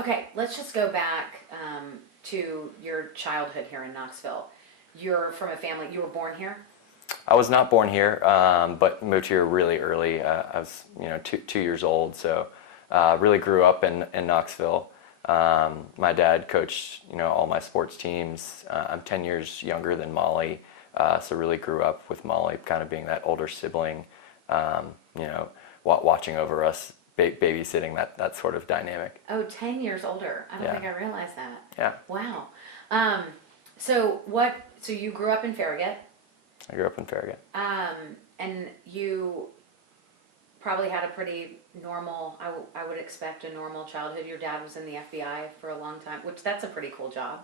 Okay, let's just go back to your childhood here in Knoxville. You're from a family, you were born here? I was not born here, but moved here really early. I was, 2 years old, so really grew up in Knoxville. My dad coached, all my sports teams. I'm 10 years younger than Molly, so really grew up with Molly, kind of being that older sibling, watching over us, babysitting, that sort of dynamic. Oh, 10 years older. I don't Yeah. think I realized that. Yeah, Wow. So you grew up in Farragut, I grew up in Farragut. and you probably had a pretty normal, I would expect a normal childhood. Your dad was in the FBI for a long time, which that's a pretty cool job.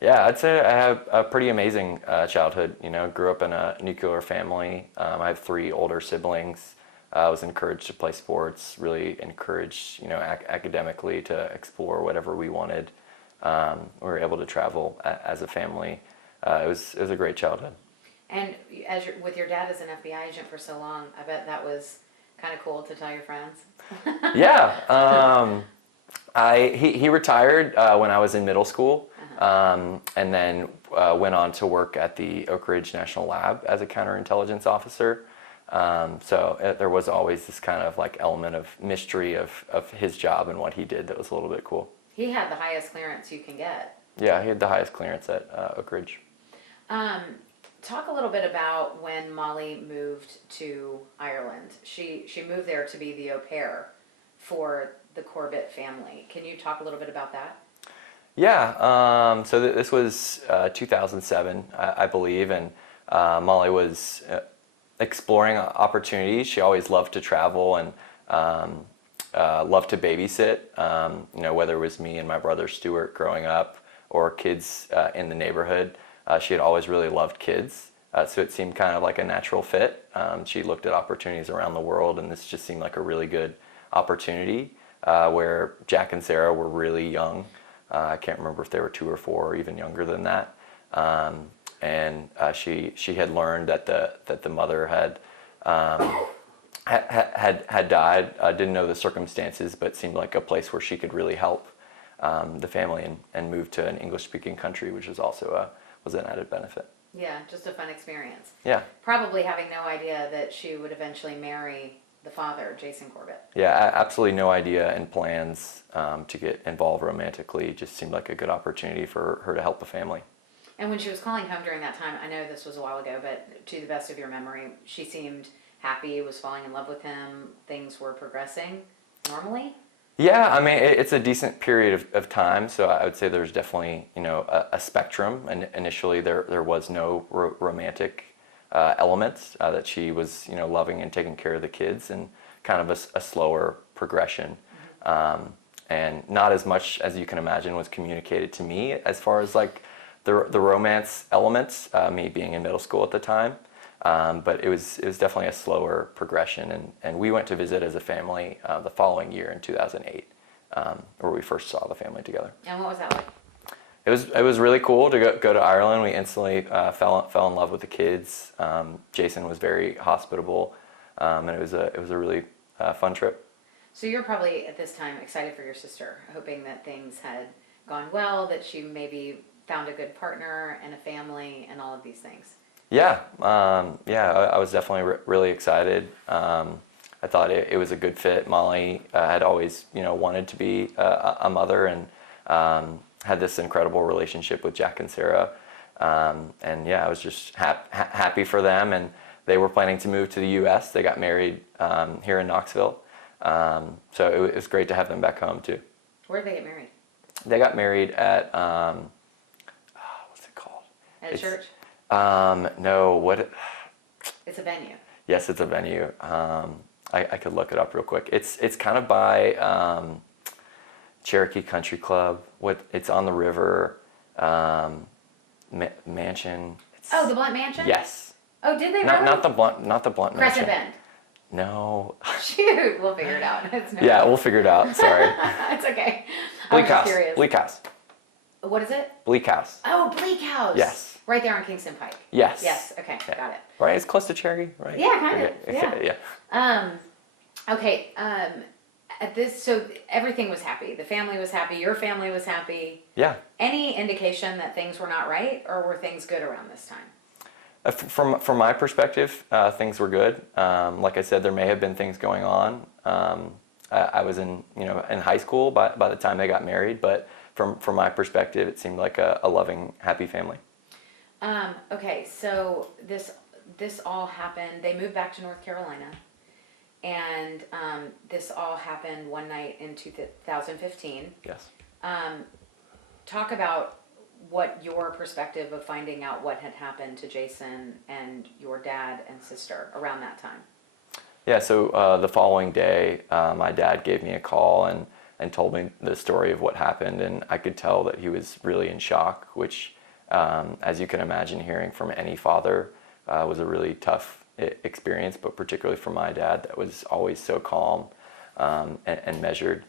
Yeah, I'd say I have a pretty amazing childhood. Grew up in a nuclear family. I have three older siblings. I was encouraged to play sports, really encouraged, academically to explore whatever we wanted. We were able to travel as a family. It was a great childhood. And with your dad as an FBI agent for so long, I bet that was kind of cool to tell your friends. Yeah, he retired when I was in middle school, and then went on to work at the Oak Ridge National Lab as a counterintelligence officer. So there was always this kind of like element of mystery of his job and what he did that was a little bit cool. He had the highest clearance you can get. Yeah, he had the highest clearance at Oak Ridge. Talk a little bit about when Molly moved to Ireland. She moved there to be the au pair for the Corbett family. Can you talk a little bit about that? Yeah, so this was 2007, I believe, and Molly was exploring opportunities. She always loved to travel and loved to babysit, whether it was me and my brother Stuart growing up or kids in the neighborhood. She had always really loved kids, so it seemed kind of like a natural fit. She looked at opportunities around the world, and this just seemed like a really good opportunity where Jack and Sarah were really young. I can't remember if they were 2 or 4 or even younger than that. And she had learned that the mother had died. Didn't know the circumstances, but seemed like a place where she could really help the family and move to an English-speaking country, which was also was an added benefit. Yeah, just a fun experience. Yeah. Probably having no idea that she would eventually marry the father, Jason Corbett. Yeah, absolutely no idea and plans to get involved romantically. It just seemed like a good opportunity for her to help the family. And when she was calling home during that time, I know this was a while ago, but to the best of your memory, she seemed happy, was falling in love with him, things were progressing normally? Yeah, I mean, it's a decent period of time, so I would say there's definitely, a spectrum. And initially there was no romantic elements, that she was, loving and taking care of the kids, and kind of a slower progression. And not as much as you can imagine was communicated to me as far as like the romance elements, me being in middle school at the time. But it was definitely a slower progression, and we went to visit as a family the following year in 2008, where we first saw the family together. And what was that like? It was really cool to go to Ireland. We instantly fell in love with the kids. Jason was very hospitable, and it was a really fun trip. So you're probably at this time excited for your sister, hoping that things had gone well, that she maybe found a good partner and a family and all of these things. Yeah, I was definitely really excited. I thought it was a good fit. Molly had always, wanted to be a mother, and had this incredible relationship with Jack and Sarah. And yeah, I was just happy for them, and they were planning to move to the U.S. They got married here in Knoxville. So it was great to have them back home too. Where did they get married? They got married at, what's it called? At a church? No, what? It's a venue. Yes, it's a venue. I could look it up real quick. It's kind of by Cherokee Country Club. It's on the river. Mansion. Oh, the Blunt Mansion? Yes. Oh, did they Not really? not the Blunt Crescent Mansion. Bend. No. Shoot, we'll figure it out. It's no Yeah, we'll figure it out. Sorry. It's okay. Bleak I'm just House. curious. Bleak House. What is it? Bleak House. Oh, Bleak House. Yes. Right there on Kingston Pike. Yes. Yes. Okay. Okay. Got it. Right, it's close to Cherokee, right? Yeah, kind of. Okay. Yeah. Yeah. Okay. At this, so everything was happy. The family was happy. Your family was happy. Yeah. Any indication that things were not right, or were things good around this time? From my perspective, things were good. Like I said, there may have been things going on. I was in high school by the time they got married, but from my perspective, it seemed like a loving, happy family. Okay, so this all happened. They moved back to North Carolina, and this all happened one night in 2015. Yes. Talk about what your perspective of finding out what had happened to Jason and your dad and sister around that time. Yeah, so the following day, my dad gave me a call and told me the story of what happened, and I could tell that he was really in shock, which, as you can imagine, hearing from any father was a really tough experience, but particularly for my dad, that was always so calm and measured.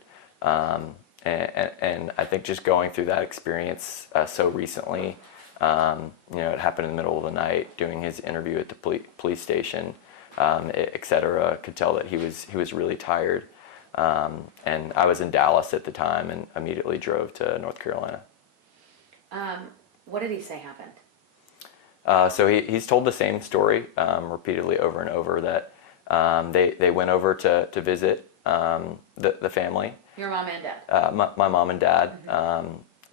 And I think just going through that experience so recently, it happened in the middle of the night, doing his interview at the police station, et cetera, could tell that he was really tired. And I was in Dallas at the time and immediately drove to North Carolina. What did he say happened? So he's told the same story repeatedly over and over, that they went over to visit the family. Your mom and dad? My mom and dad,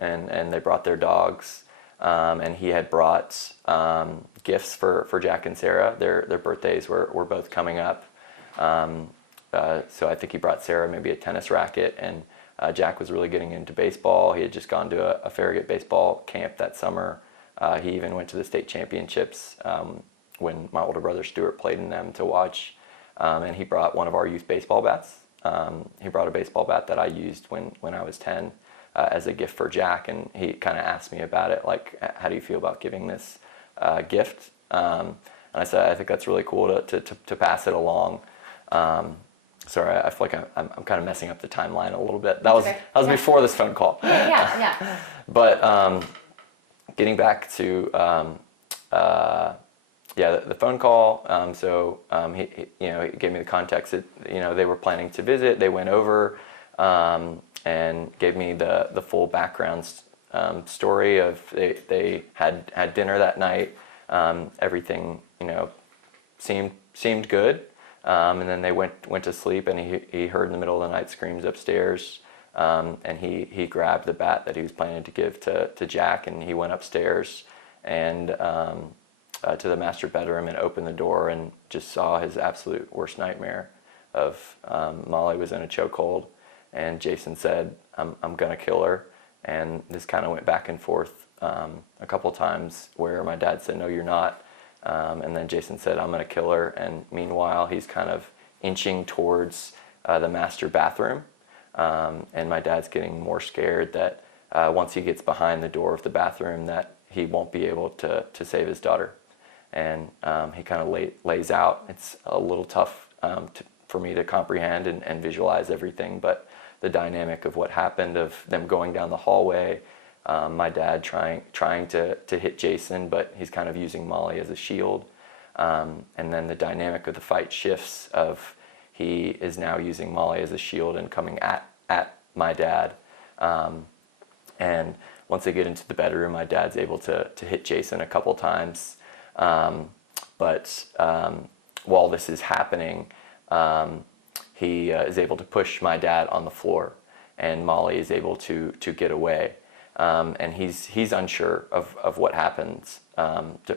and they brought their dogs, and he had brought gifts for Jack and Sarah. Their birthdays were both coming up, so I think he brought Sarah maybe a tennis racket, and Jack was really getting into baseball. He had just gone to a Farragut baseball camp that summer. He even went to the state championships when my older brother Stuart played in them to watch, and he brought one of our youth baseball bats. He brought a baseball bat that I used when I was 10 as a gift for Jack, and he kind of asked me about it, like, how do you feel about giving this gift? And I said, I think that's really cool to pass it along. Sorry, I feel like I'm kind of messing up the timeline a little bit. That was before this phone call. Yeah. But getting back to the phone call. He gave me the context that they were planning to visit. They went over and gave me the full background story of they had dinner that night. Everything seemed good. And then they went to sleep, and he heard in the middle of the night screams upstairs. And he grabbed the bat that he was planning to give to Jack, and he went upstairs and to the master bedroom and opened the door and just saw his absolute worst nightmare of Molly was in a chokehold, and Jason said, I'm gonna kill her. And this kind of went back and forth a couple times where my dad said, no, you're not. And then Jason said, I'm gonna kill her. And meanwhile, he's kind of inching towards the master bathroom. And my dad's getting more scared that once he gets behind the door of the bathroom that he won't be able to save his daughter. And he kind of lays out. It's a little tough for me to comprehend and visualize everything, but the dynamic of what happened, of them going down the hallway, my dad trying to hit Jason, but he's kind of using Molly as a shield. And then the dynamic of the fight shifts of he is now using Molly as a shield and coming at my dad. And once they get into the bedroom, my dad's able to hit Jason a couple times. But while this is happening, he is able to push my dad on the floor, and Molly is able to get away. And he's unsure of what happens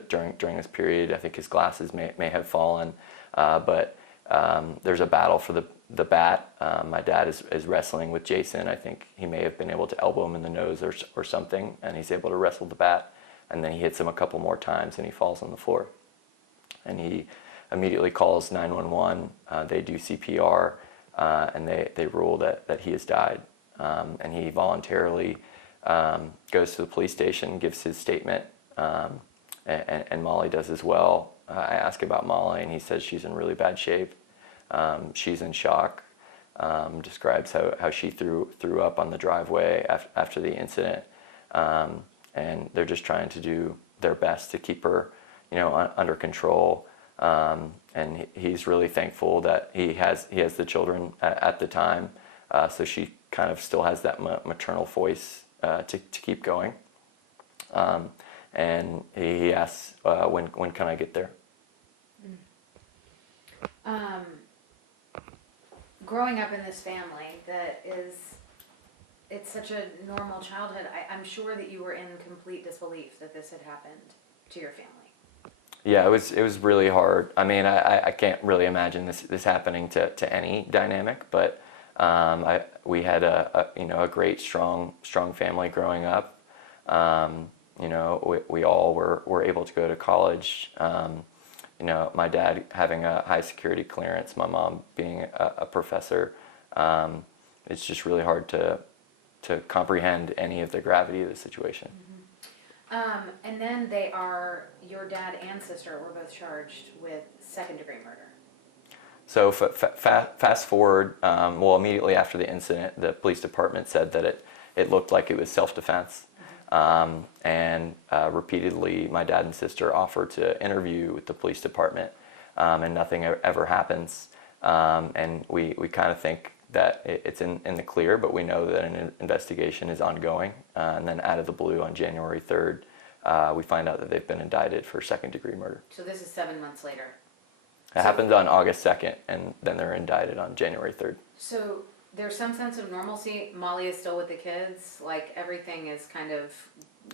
during this period. I think his glasses may have fallen, but there's a battle for the bat. My dad is wrestling with Jason. I think he may have been able to elbow him in the nose or something, and he's able to wrestle the bat. And then he hits him a couple more times, and he falls on the floor. And he immediately calls 911. They do CPR, and they rule that he has died. And he voluntarily goes to the police station, gives his statement, and Molly does as well. I ask about Molly, and he says she's in really bad shape. She's in shock. Describes how she threw up on the driveway after the incident. And they're just trying to do their best to keep her, under control. And he's really thankful that he has the children at the time. so she kind of still has that maternal voice to keep going. And he asks, when can I get there? Growing up in this family it's such a normal childhood, I'm sure that you were in complete disbelief that this had happened to your family. Yeah, it was really hard. I mean, I can't really imagine this happening to any dynamic, but we had a great strong family growing up. We all were able to go to college. My dad having a high security clearance, my mom being a professor. It's just really hard to comprehend any of the gravity of the situation. And then your dad and sister were both charged with second-degree murder. So fast forward, immediately after the incident, the police department said that it looked like it was self-defense. And repeatedly, my dad and sister offered to interview with the police department, and nothing ever happens. And we kind of think that it's in the clear, but we know that an investigation is ongoing. And then out of the blue on January 3rd, we find out that they've been indicted for second-degree murder. So this is 7 months later. It happened on August 2nd, and then they're indicted on January 3rd. So there's some sense of normalcy. Molly is still with the kids. Like, everything is kind of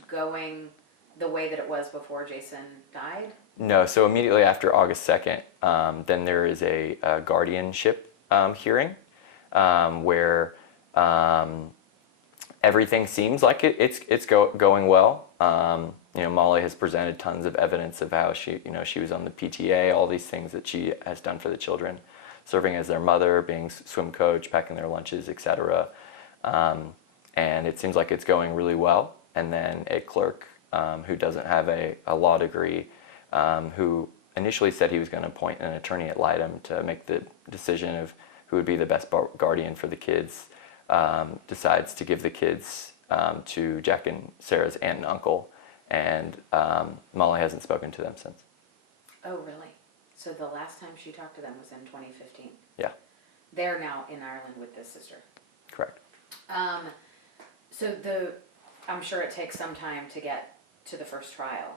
going the way that it was before Jason died? No, so immediately after August 2nd, then there is a guardianship hearing where everything seems like it's going well. Molly has presented tons of evidence of how she was on the PTA, all these things that she has done for the children, serving as their mother, being swim coach, packing their lunches, etc. And it seems like it's going really well. And then a clerk who doesn't have a law degree, who initially said he was going to appoint an attorney ad litem to make the decision of who would be the best guardian for the kids, decides to give the kids to Jack and Sarah's aunt and uncle, and Molly hasn't spoken to them since. Oh, really? So the last time she talked to them was in 2015? Yeah. They're now in Ireland with this sister? Correct. So I'm sure it takes some time to get to the first trial.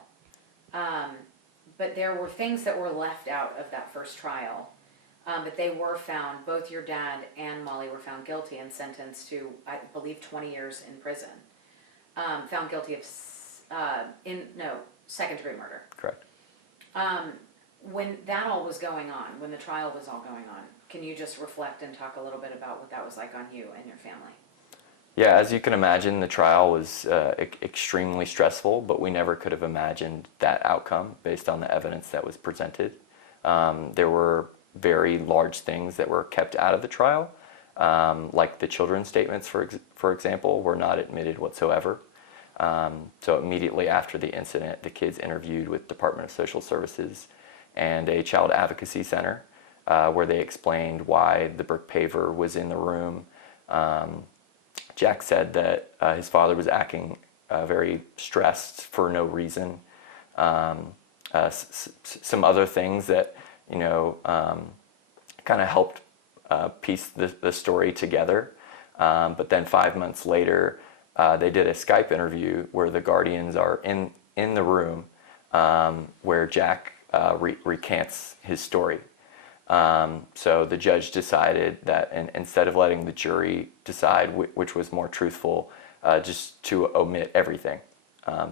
But there were things that were left out of that first trial. But they were found, both your dad and Molly were found guilty and sentenced to, I believe, 20 years in prison. Found guilty of second-degree murder. Correct. When that all was going on, when the trial was all going on, can you just reflect and talk a little bit about what that was like on you and your family? Yeah, as you can imagine, the trial was extremely stressful, but we never could have imagined that outcome based on the evidence that was presented. There were very large things that were kept out of the trial, like the children's statements, for example, were not admitted whatsoever. So immediately after the incident, the kids interviewed with Department of Social Services and a child advocacy center, where they explained why the brick paver was in the room. Jack said that his father was acting very stressed for no reason. Some other things that kind of helped piece the story together. But then 5 months later, they did a Skype interview where the guardians are in the room, where Jack recants his story. So the judge decided that instead of letting the jury decide which was more truthful, just to omit everything.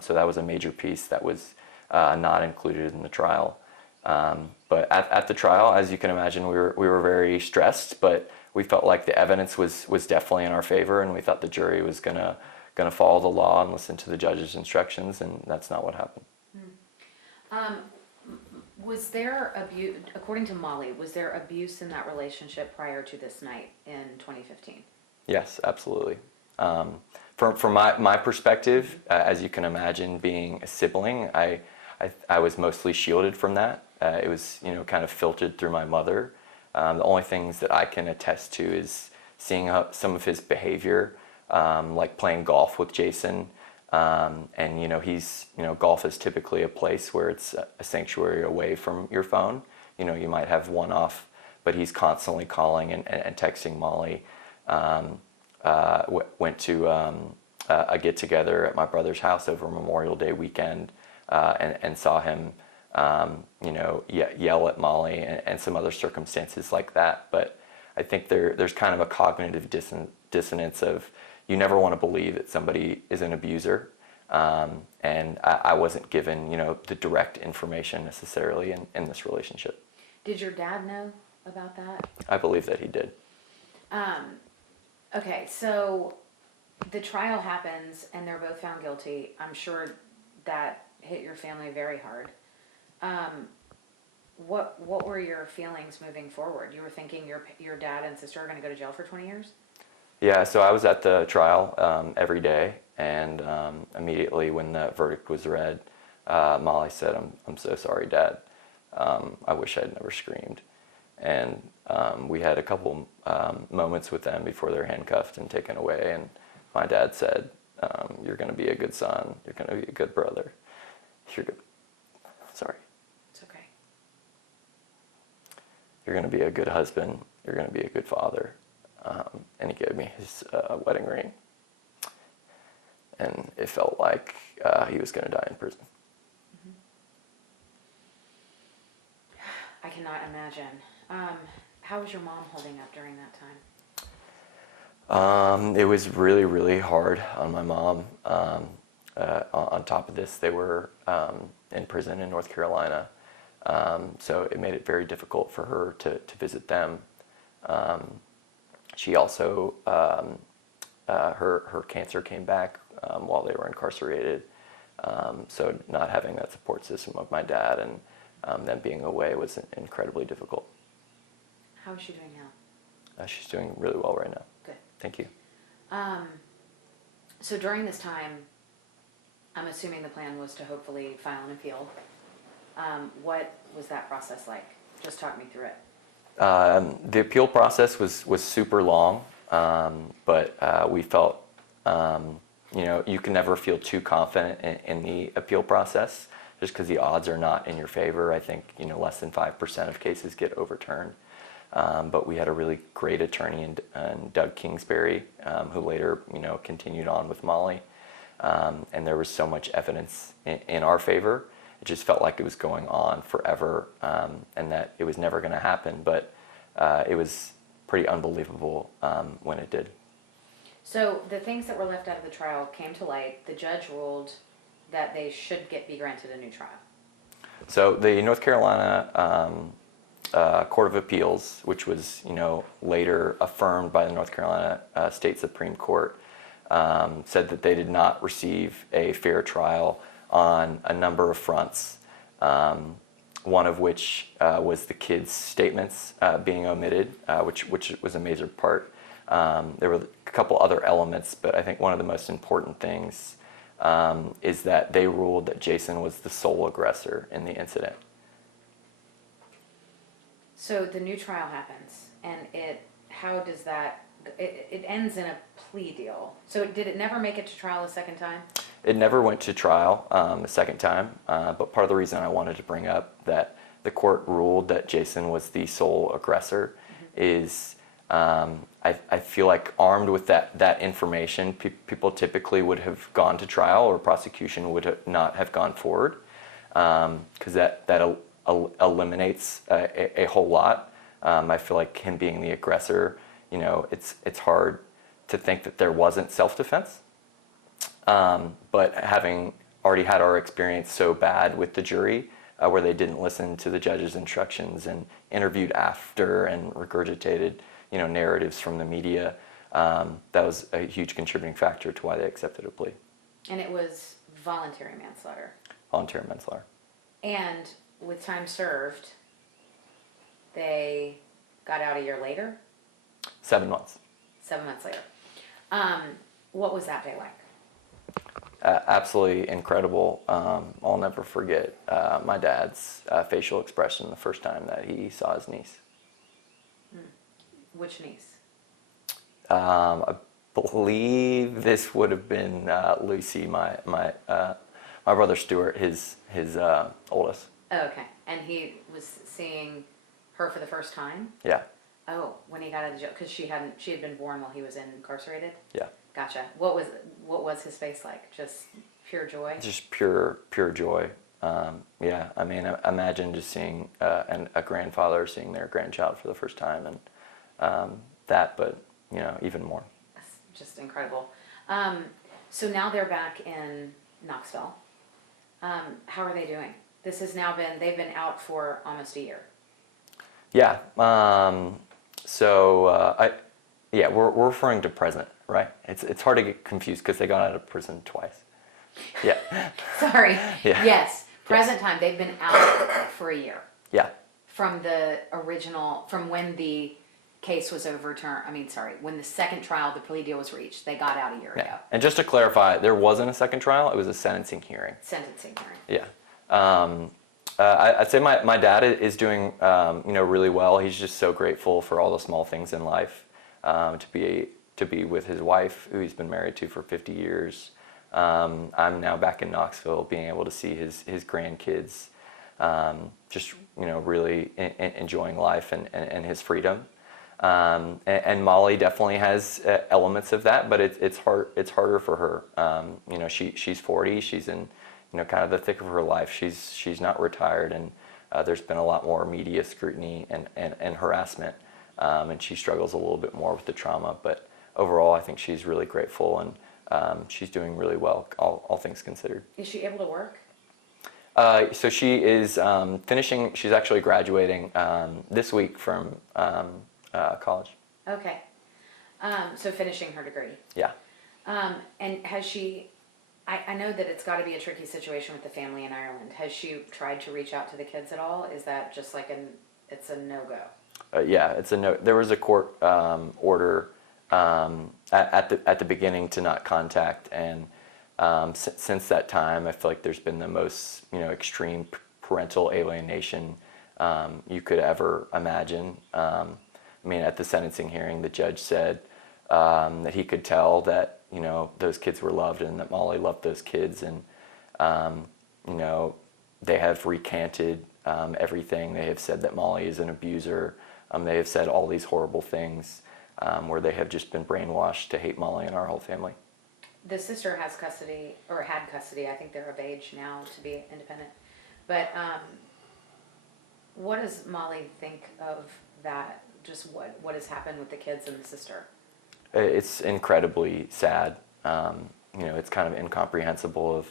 So that was a major piece that was not included in the trial. But at the trial, as you can imagine, we were very stressed, but we felt like the evidence was definitely in our favor, and we thought the jury was gonna follow the law and listen to the judge's instructions, and that's not what happened. Was there abuse, according to Molly, was there abuse in that relationship prior to this night in 2015? Yes, absolutely. From my perspective, as you can imagine, being a sibling, I was mostly shielded from that. It was kind of filtered through my mother. The only things that I can attest to is seeing some of his behavior, like playing golf with Jason. And he's golf is typically a place where it's a sanctuary away from your phone. You might have one off, but he's constantly calling and texting Molly. went to a get together at my brother's house over Memorial Day weekend, and saw him, yell at Molly, and some other circumstances like that. But I think there's kind of a cognitive dissonance of, you never want to believe that somebody is an abuser, and I wasn't given the direct information necessarily in this relationship. Did your dad know about that? I believe that he did. Okay, so the trial happens and they're both found guilty. I'm sure that hit your family very hard. What were your feelings moving forward? You were thinking your dad and sister are going to go to jail for 20 years? Yeah, so I was at the trial every day, and immediately when the verdict was read, Molly said, I'm so sorry, Dad. I wish I'd never screamed. And we had a couple moments with them before they're handcuffed and taken away, and my dad said, you're going to be a good son, you're going to be a good brother. Sorry. It's okay. You're going to be a good husband, you're going to be a good father. And he gave me his wedding ring. And it felt like he was going to die in prison. I cannot imagine. How was your mom holding up during that time? It was really, really hard on my mom. On top of this, they were in prison in North Carolina. So it made it very difficult for her to visit them. She also, her cancer came back while they were incarcerated. So not having that support system of my dad and them being away was incredibly difficult. How is she doing now? She's doing really well right now. Good. Thank you. So during this time, I'm assuming the plan was to hopefully file an appeal. What was that process like? Just talk me through it. The appeal process was super long, but we felt, you can never feel too confident in the appeal process, just because the odds are not in your favor. I think less than 5% of cases get overturned. But we had a really great attorney in Doug Kingsbury, who later continued on with Molly, and there was so much evidence in our favor. It just felt like it was going on forever, and that it was never going to happen. But it was pretty unbelievable when it did. So the things that were left out of the trial came to light. The judge ruled that they should be granted a new trial. So the North Carolina Court of Appeals, which was later affirmed by the North Carolina State Supreme Court, said that they did not receive a fair trial on a number of fronts, one of which was the kids' statements being omitted, which was a major part. There were a couple other elements, but I think one of the most important things is that they ruled that Jason was the sole aggressor in the incident. So the new trial happens, and how does that, it ends in a plea deal. So did it never make it to trial a second time? It never went to trial a second time, but part of the reason I wanted to bring up that the court ruled that Jason was the sole aggressor is I feel like armed with that information, people typically would have gone to trial, or prosecution would not have gone forward, because that eliminates a whole lot. I feel like him being the aggressor, it's hard to think that there wasn't self-defense. But having already had our experience so bad with the jury, where they didn't listen to the judge's instructions and interviewed after and regurgitated, narratives from the media, that was a huge contributing factor to why they accepted a plea. And it was voluntary manslaughter. Voluntary manslaughter. And with time served, they got out a year later? 7 months. 7 months later. What was that day like? Absolutely incredible. I'll never forget my dad's facial expression the first time that he saw his niece. Which niece? I believe this would have been Lucy, my brother Stuart, his oldest. Oh, okay. And he was seeing her for the first time? Yeah. Oh, when he got out of jail, because she had been born while he was incarcerated? Yeah. Gotcha. What was his face like? Just pure joy? Just pure joy. Yeah, I mean, imagine just seeing a grandfather seeing their grandchild for the first time, and that, but even more. That's just incredible. So now they're back in Knoxville. How are they doing? This has now they've been out for almost a year. Yeah. We're referring to present, right? It's hard to get confused because they got out of prison twice. Yeah. Sorry. Yeah. Yes. Present time. They've been out for a year. Yeah. From when the case was overturned. When the second trial, the plea deal was reached. They got out a year ago. And just to clarify, there wasn't a second trial. It was a sentencing hearing. Sentencing hearing. Yeah. I'd say my dad is doing really well. He's just so grateful for all the small things in life, to be with his wife, who he's been married to for 50 years. I'm now back in Knoxville, being able to see his grandkids, just really enjoying life and his freedom. And Molly definitely has elements of that, but it's harder for her. She's 40. She's in kind of the thick of her life. She's not retired, and there's been a lot more media scrutiny and harassment, and she struggles a little bit more with the trauma. But overall, I think she's really grateful, and she's doing really well, all things considered. Is she able to work? So she is finishing. She's actually graduating this week from college. Okay. So finishing her degree. Yeah. And has she? I know that it's got to be a tricky situation with the family in Ireland. Has she tried to reach out to the kids at all? Is that just like it's a no-go? Yeah, it's a no. There was a court order at the beginning to not contact, and since that time, I feel like there's been the most extreme parental alienation you could ever imagine. At the sentencing hearing, the judge said that he could tell that those kids were loved and that Molly loved those kids, and they have recanted everything. They have said that Molly is an abuser. They have said all these horrible things where they have just been brainwashed to hate Molly and our whole family. The sister has custody, or had custody. I think they're of age now to be independent. But what does Molly think of that? Just what has happened with the kids and the sister? It's incredibly sad. It's kind of incomprehensible.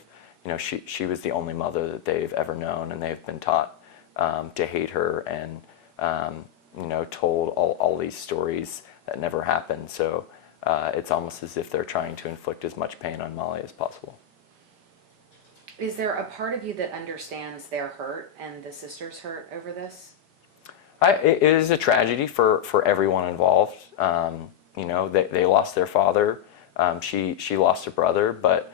She was the only mother that they've ever known, and they've been taught to hate her, and told all these stories that never happened. So it's almost as if they're trying to inflict as much pain on Molly as possible. Is there a part of you that understands their hurt and the sister's hurt over this? It is a tragedy for everyone involved. They lost their father. She lost a brother, but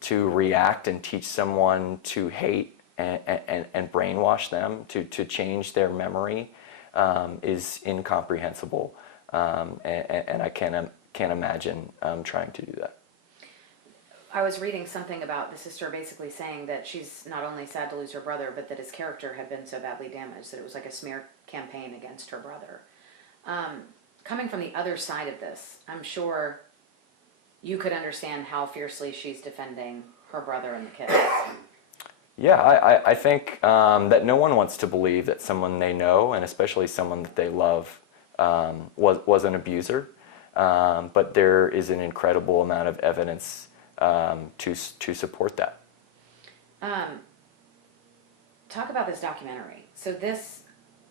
to react and teach someone to hate and brainwash them to change their memory is incomprehensible, and I can't imagine trying to do that. I was reading something about the sister basically saying that she's not only sad to lose her brother, but that his character had been so badly damaged that it was like a smear campaign against her brother. Coming from the other side of this, I'm sure you could understand how fiercely she's defending her brother and the kids. Yeah, I think that no one wants to believe that someone they know, and especially someone that they love, was an abuser. But there is an incredible amount of evidence to support that. Talk about this documentary. So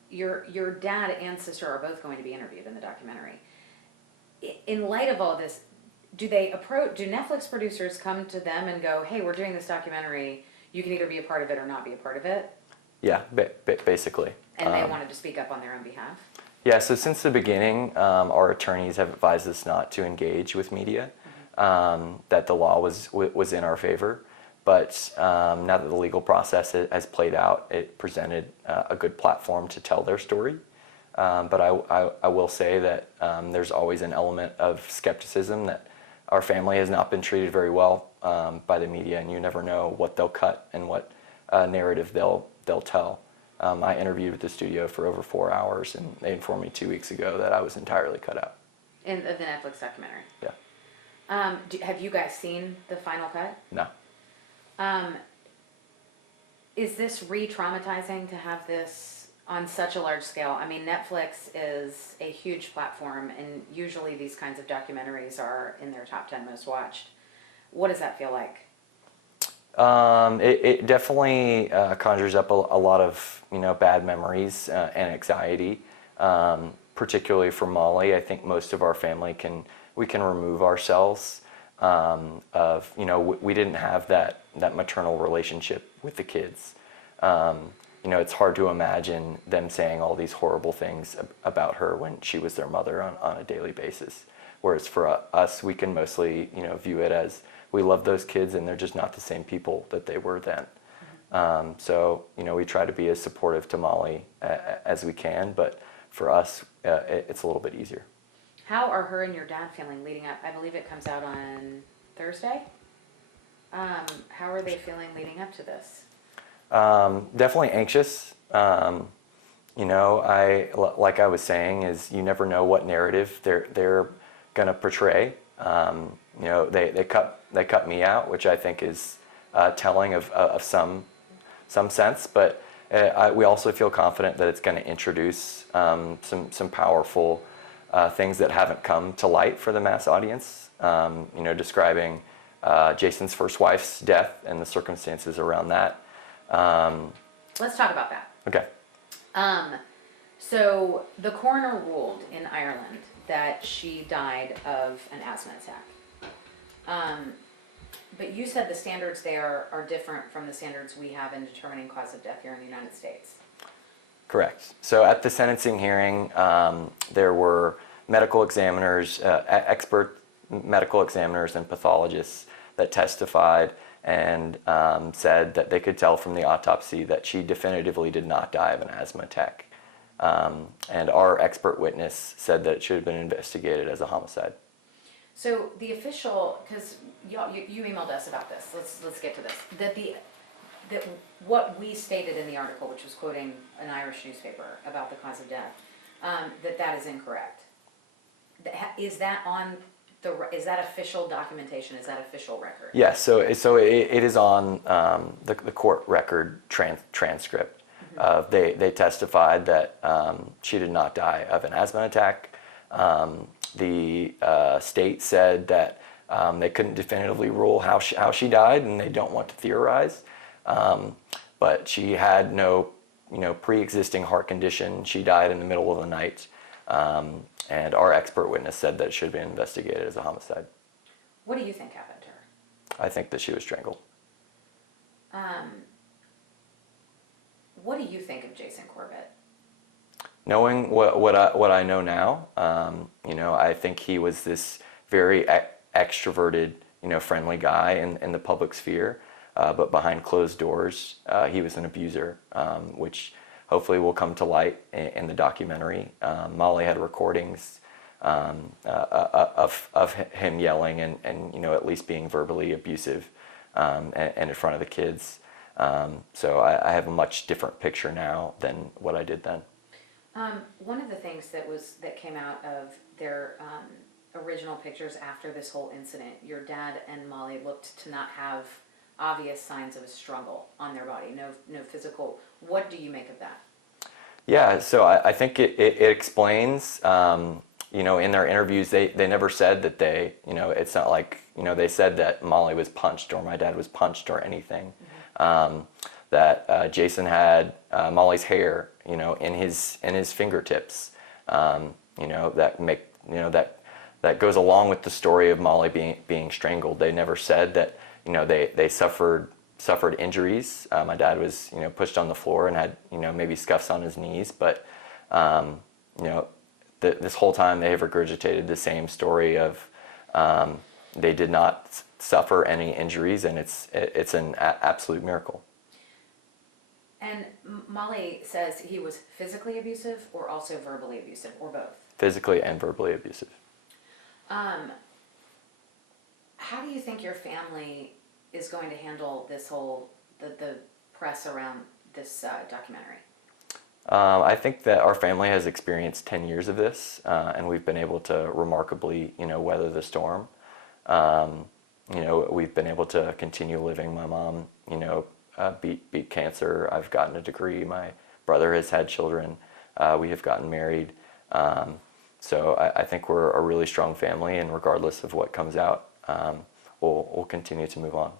your dad and sister are both going to be interviewed in the documentary. In light of all this, do Netflix producers come to them and go, hey, we're doing this documentary, you can either be a part of it or not be a part of it? Yeah, basically. And they wanted to speak up on their own behalf? Yeah, so since the beginning, our attorneys have advised us not to engage with media, that the law was in our favor. But now that the legal process has played out, it presented a good platform to tell their story. But I will say that there's always an element of skepticism that our family has not been treated very well by the media, and you never know what they'll cut and what narrative they'll tell. I interviewed with the studio for over 4 hours, and they informed me 2 weeks ago that I was entirely cut out. In the Netflix documentary. Yeah. Have you guys seen the final cut? No. Is this re-traumatizing to have this on such a large scale? I mean, Netflix is a huge platform, and usually these kinds of documentaries are in their top 10 most watched. What does that feel like? It definitely conjures up a lot of bad memories and anxiety, particularly for Molly. I think most of our family we can remove ourselves of we didn't have that maternal relationship with the kids. It's hard to imagine them saying all these horrible things about her when she was their mother on a daily basis. Whereas for us, we can mostly view it as we love those kids and they're just not the same people that they were then. So we try to be as supportive to Molly as we can, but for us, it's a little bit easier. How are her and your dad feeling leading up? I believe it comes out on Thursday. How are they feeling leading up to this? Definitely anxious. Like I was saying, is you never know what narrative they're going to portray. They cut me out, which I think is telling of some sense, but we also feel confident that it's going to introduce some powerful things that haven't come to light for the mass audience. Describing Jason's first wife's death and the circumstances around that. Let's talk about that. Okay. So the coroner ruled in Ireland that she died of an asthma attack. But you said the standards there are different from the standards we have in determining cause of death here in the United States. Correct. So at the sentencing hearing, there were medical examiners, expert medical examiners and pathologists that testified and said that they could tell from the autopsy that she definitively did not die of an asthma attack. And our expert witness said that it should have been investigated as a homicide. So the official, because you emailed us about this. Let's get to this. That what we stated in the article, which was quoting an Irish newspaper about the cause of death, that is incorrect. Is that official documentation? Is that official record? Yes. So it is on the court record transcript. They testified that she did not die of an asthma attack. The state said that they couldn't definitively rule how she died, and they don't want to theorize. But she had no pre-existing heart condition. She died in the middle of the night. And our expert witness said that it should have been investigated as a homicide. What do you think happened to her? I think that she was strangled. What do you think of Jason Corbett? Knowing what I know now, I think he was this very extroverted, friendly guy in the public sphere, but behind closed doors, he was an abuser, which hopefully will come to light in the documentary. Molly had recordings of him yelling and at least being verbally abusive and in front of the kids. So I have a much different picture now than what I did then. One of the things that came out of their original pictures after this whole incident, your dad and Molly looked to not have obvious signs of a struggle on their body, no physical. What do you make of that? Yeah, so I think it explains, in their interviews, they never said that it's not like, they said that Molly was punched or my dad was punched or anything. That Jason had Molly's hair, in his fingertips, that goes along with the story of Molly being strangled. They never said that, they suffered injuries. My dad was, pushed on the floor and had, maybe scuffs on his knees, but, this whole time they have regurgitated the same story of they did not suffer any injuries, and it's an absolute miracle. And Molly says he was physically abusive or also verbally abusive, or both? Physically and verbally abusive. How do you think your family is going to handle this whole, the press around this documentary? I think that our family has experienced 10 years of this, and we've been able to remarkably, weather the storm. Um, we've been able to continue living. My mom, beat cancer. I've gotten a degree. My brother has had children. We have gotten married. So I think we're a really strong family, and regardless of what comes out, we'll continue to move on.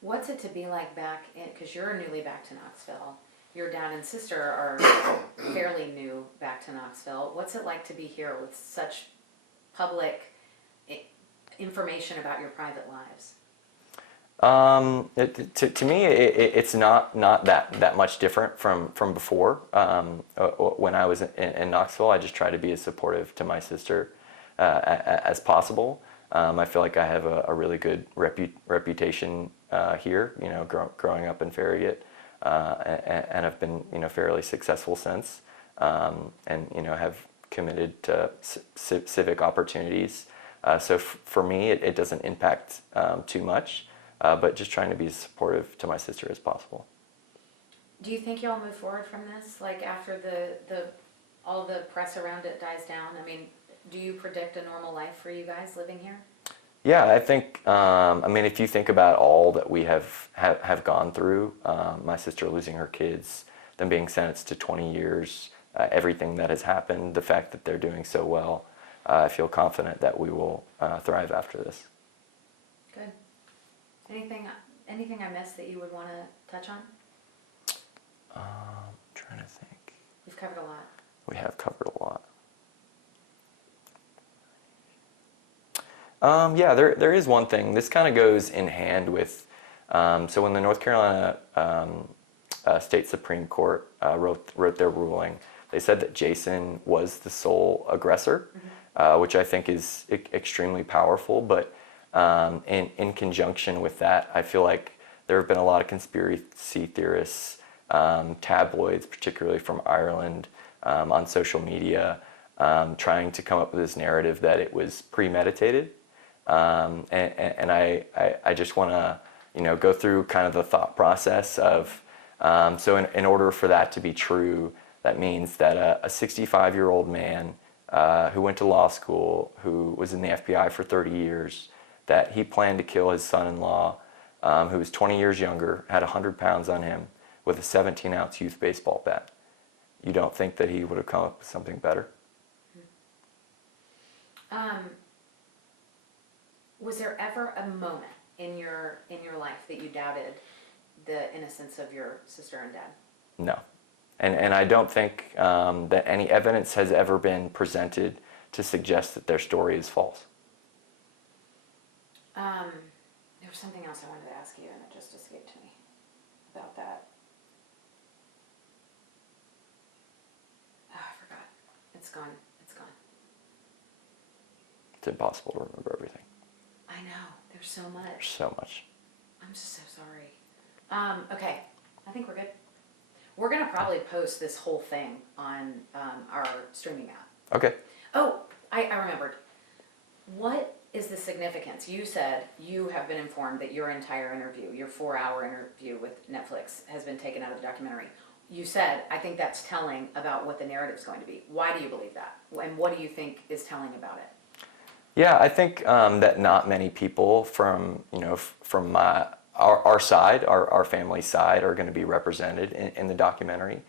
What's it to be like back in, because you're newly back to Knoxville. Your dad and sister are fairly new back to Knoxville. What's it like to be here with such public information about your private lives? To me, it's not that much different from before. When I was in Knoxville, I just try to be as supportive to my sister as possible. I feel like I have a really good reputation here, growing up in Farragut, and I've been, fairly successful since, and, have committed to civic opportunities. So for me, it doesn't impact too much, but just trying to be as supportive to my sister as possible. Do you think y'all move forward from this, like after the all the press around it dies down? I mean, do you predict a normal life for you guys living here? Yeah, I think, if you think about all that we have gone through, my sister losing her kids, them being sentenced to 20 years, everything that has happened, the fact that they're doing so well, I feel confident that we will thrive after this. Good. Anything I missed that you would want to touch on? Trying to think. We've covered a lot. We have covered a lot. Yeah, there is one thing. This kind of goes in hand with, so when the North Carolina State Supreme Court wrote their ruling, they said that Jason was the sole aggressor, which I think is extremely powerful. But in conjunction with that, I feel like there have been a lot of conspiracy theorists, tabloids, particularly from Ireland, on social media, trying to come up with this narrative that it was premeditated. And I just want to, go through kind of the thought process of, so in order for that to be true, that means that a 65-year-old man who went to law school, who was in the FBI for 30 years, that he planned to kill his son-in-law, who was 20 years younger, had 100 pounds on him, with a 17-ounce youth baseball bat. You don't think that he would have come up with something better? Was there ever a moment in your life that you doubted the innocence of your sister and dad? No. And I don't think that any evidence has ever been presented to suggest that their story is false. There was something else I wanted to ask you, and it just escaped me about that. Oh, I forgot. It's gone. It's gone. It's impossible to remember everything. I know. There's so much. There's so much. I'm just so sorry. Okay. I think we're good. We're going to probably post this whole thing on our streaming app. Okay. Oh, I remembered. What is the significance? You said you have been informed that your entire interview, your 4-hour interview with Netflix, has been taken out of the documentary. You said, I think that's telling about what the narrative is going to be. Why do you believe that? And what do you think is telling about it? Yeah, I think that not many people from our side, our family side, are going to be represented in the documentary.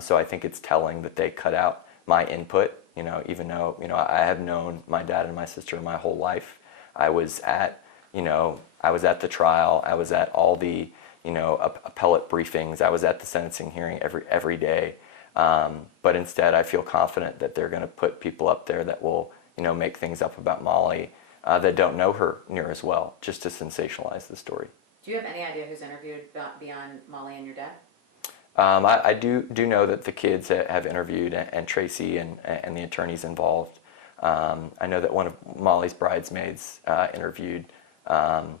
So I think it's telling that they cut out my input. Even though I have known my dad and my sister my whole life. I was at the trial. I was at all the appellate briefings. I was at the sentencing hearing every day. But instead, I feel confident that they're going to put people up there that will make things up about Molly that don't know her near as well, just to sensationalize the story. Do you have any idea who's interviewed beyond Molly and your dad? I do know that the kids have interviewed, and Tracy and the attorneys involved. I know that one of Molly's bridesmaids interviewed. One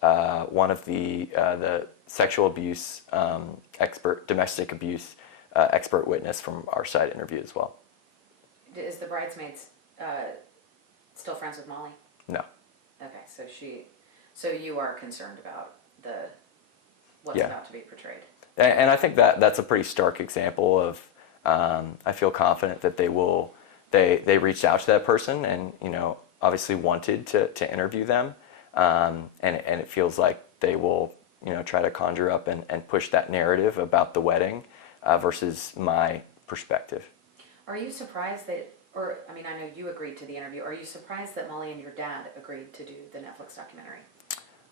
of the sexual abuse expert, domestic abuse expert witness from our side interviewed as well. Is the bridesmaids still friends with Molly? No. Okay, so you are concerned about what's about to be portrayed. And I think that's a pretty stark example of I feel confident that they reached out to that person and, obviously wanted to interview them. And it feels like they will, try to conjure up and push that narrative about the wedding versus my perspective. Are you surprised that, or I mean, I know you agreed to the interview. Are you surprised that Molly and your dad agreed to do the Netflix documentary?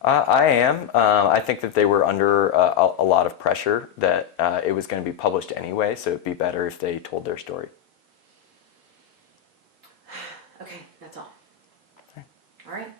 I am. I think that they were under a lot of pressure that it was going to be published anyway, so it'd be better if they told their story. Okay, that's all. All right.